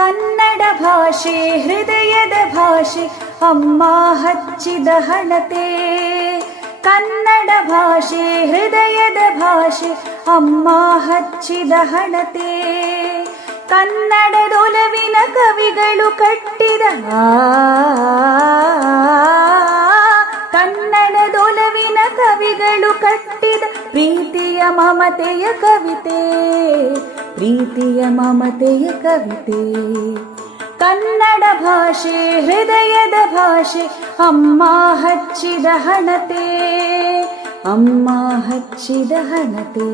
ಕನ್ನಡ ಭಾಷೆ ಹೃದಯದ ಭಾಷೆ ಅಮ್ಮ ಹಚ್ಚಿದ ಹಣತೆ. ಕನ್ನಡ ಭಾಷೆ ಹೃದಯದ ಭಾಷೆ ಅಮ್ಮ ಹಚ್ಚಿದ ಹಣತೆ. ಕನ್ನಡದೊಲವಿನ ಕವಿಗಳು ಕಟ್ಟಿದ ಆ, ಕವಿಗಳು ಕಟ್ಟಿದ ಪ್ರೀತಿಯ ಮಮತೆಯ ಕವಿತೆ, ಪ್ರೀತಿಯ ಮಮತೆಯ ಕವಿತೆ. ಕನ್ನಡ ಭಾಷೆ, ಹೃದಯದ ಭಾಷೆ, ಅಮ್ಮ ಹಚ್ಚಿದ ಹಣತೆ, ಅಮ್ಮ ಹಚ್ಚಿದ ಹಣತೆ.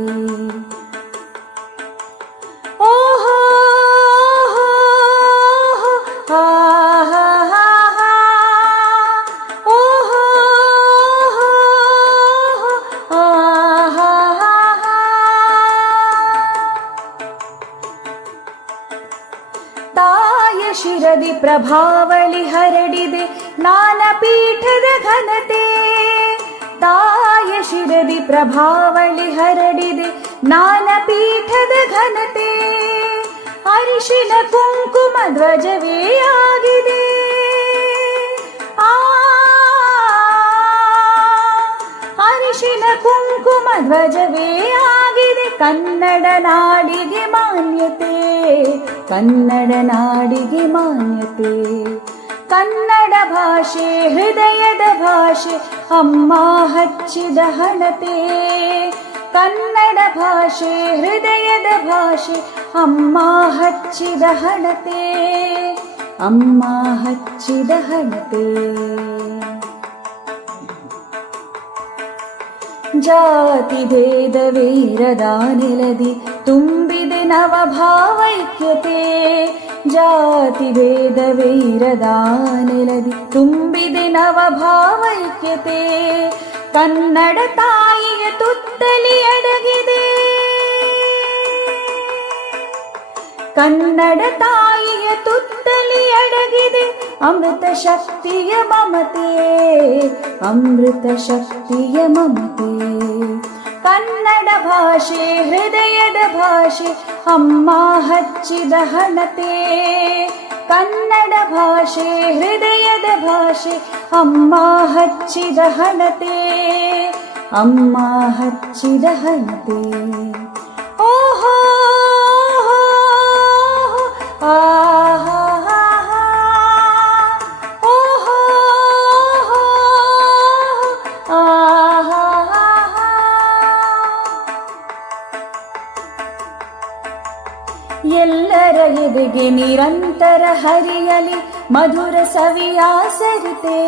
ಶಿರದಿ ಪ್ರಭಾವಳಿ ಹರಡಿದೆ ಜ್ಞಾನಪೀಠದ ಘನತೆ. ತಾಯ ಶಿರದಿ ಪ್ರಭಾವಳಿ ಹರಡಿದೆ ಜ್ಞಾನಪೀಠದ ಘನತೆ. ಅರಿಶಿನ ಕುಂಕುಮ ಧ್ವಜವೇ ಆಗಿದೆ. ಅರಿಶಿನ ಕುಂಕುಮ ಧ್ವಜವೇ ಆಗಿದೆ ಕನ್ನಡ ನಾಡಿಗೆ. ಕನ್ನಡ ನಾಡಿಗೆ ಮಾನ್ಯತೆ. ಕನ್ನಡ ಭಾಷೆ, ಹೃದಯದ ಭಾಷೆ, ಅಮ್ಮ ಹಚ್ಚಿದ ಹಣತೆ. ಕನ್ನಡ ಭಾಷೆ, ಹೃದಯದ ಭಾಷೆ, ಅಮ್ಮ ಹಚ್ಚಿದ ಹಣತೆ. ಅಮ್ಮ ಹಚ್ಚಿದ ಹಣತೆ. ಜಾತಿ ಭೇದವೀರದ ನೆಲದಿ ತುಂಬಿದೆ ನವ ಭಾವೈಕ್ಯತೆ ಜಾತಿ ಭೇದವೀರದ ನೆಲದಿ ತುಂಬಿದೆ ನವ ಭಾವೈಕ್ಯತೆ ಕನ್ನಡ ತಾಯಿಯ ತುತ್ತಲಿ ಅಡಗಿದೆ. ಕನ್ನಡ ತಾಯಿಯ ತುತ್ತಲಿ ಅಡಗಿದೆ. ಅಮೃತ ಶಕ್ತಿಯ ಮಮತೆ, ಅಮೃತ ಶಕ್ತಿಯ ಮಮತೆ. ಕನ್ನಡ ಭಾಷೆ, ಹೃದಯದ ಭಾಷೆ, ಅಮ್ಮ ಹಚ್ಚಿದ ಹಣತೆ. ಕನ್ನಡ ಭಾಷೆ, ಹೃದಯದ ಭಾಷೆ, ಅಮ್ಮ ಹಚ್ಚಿದ ಹಣತೆ. ಅಮ್ಮ ಹಚ್ಚಿದ ಹಣತೆ. ಓಹೋ! ಎಲ್ಲರ ಎದೆಗೆ ನಿರಂತರ ಹರಿಯಲಿ ಮಧುರ ಸವಿಯ ಸರಿತೆ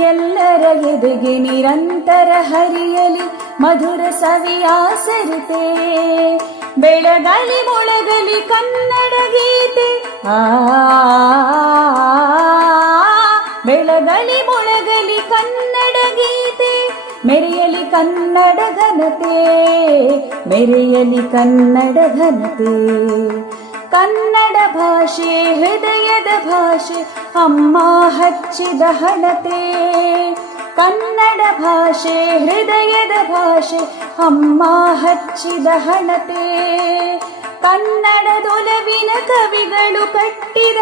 ಎಲ್ಲರ ಎದೆಗೆ ನಿರಂತರ ಹರಿಯಲಿ ಮಧುರ ಸವಿಯ ಸರಿತೆ ಬೆಳಗಲಿ ಮೊಳಗಲಿ ಕನ್ನಡ ಗೀತೆ. ಆ ಕನ್ನಡ ಘನತೆ, ಮೆರೆಯಲಿ ಕನ್ನಡ ಘನತೆ. ಕನ್ನಡ ಭಾಷೆ, ಹೃದಯದ ಭಾಷೆ, ಅಮ್ಮ ಹಚ್ಚಿದ ಹಣತೆ. ಕನ್ನಡ ಭಾಷೆ, ಹೃದಯದ ಭಾಷೆ, ಅಮ್ಮ ಹಚ್ಚಿದ ಹಣತೆ. ಕನ್ನಡದೊಲವಿನ ಕವಿಗಳು ಕಟ್ಟಿದ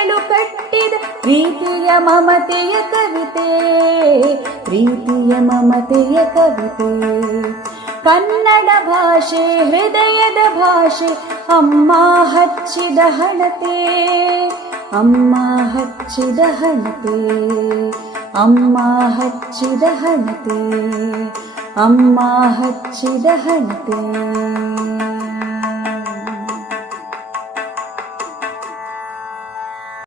ಕವಿಗಳು ಕಟ್ಟಿದ ಪ್ರೀತಿಯ ಮಮತೆಯ ಕವಿತೆ, ಪ್ರೀತಿಯ ಮಮತೆಯ ಕವಿತೆ. ಕನ್ನಡ ಭಾಷೆ, ಹೃದಯದ ಭಾಷೆ, ಅಮ್ಮ ಹಚ್ಚಿದ ಹಣತೆ, ಅಮ್ಮ ಹಚ್ಚಿದ ಹಣತೆ, ಅಮ್ಮ ಹಚ್ಚಿದ ಹಣತೆ, ಅಮ್ಮ ಹಚ್ಚಿದ ಹಣತೆ.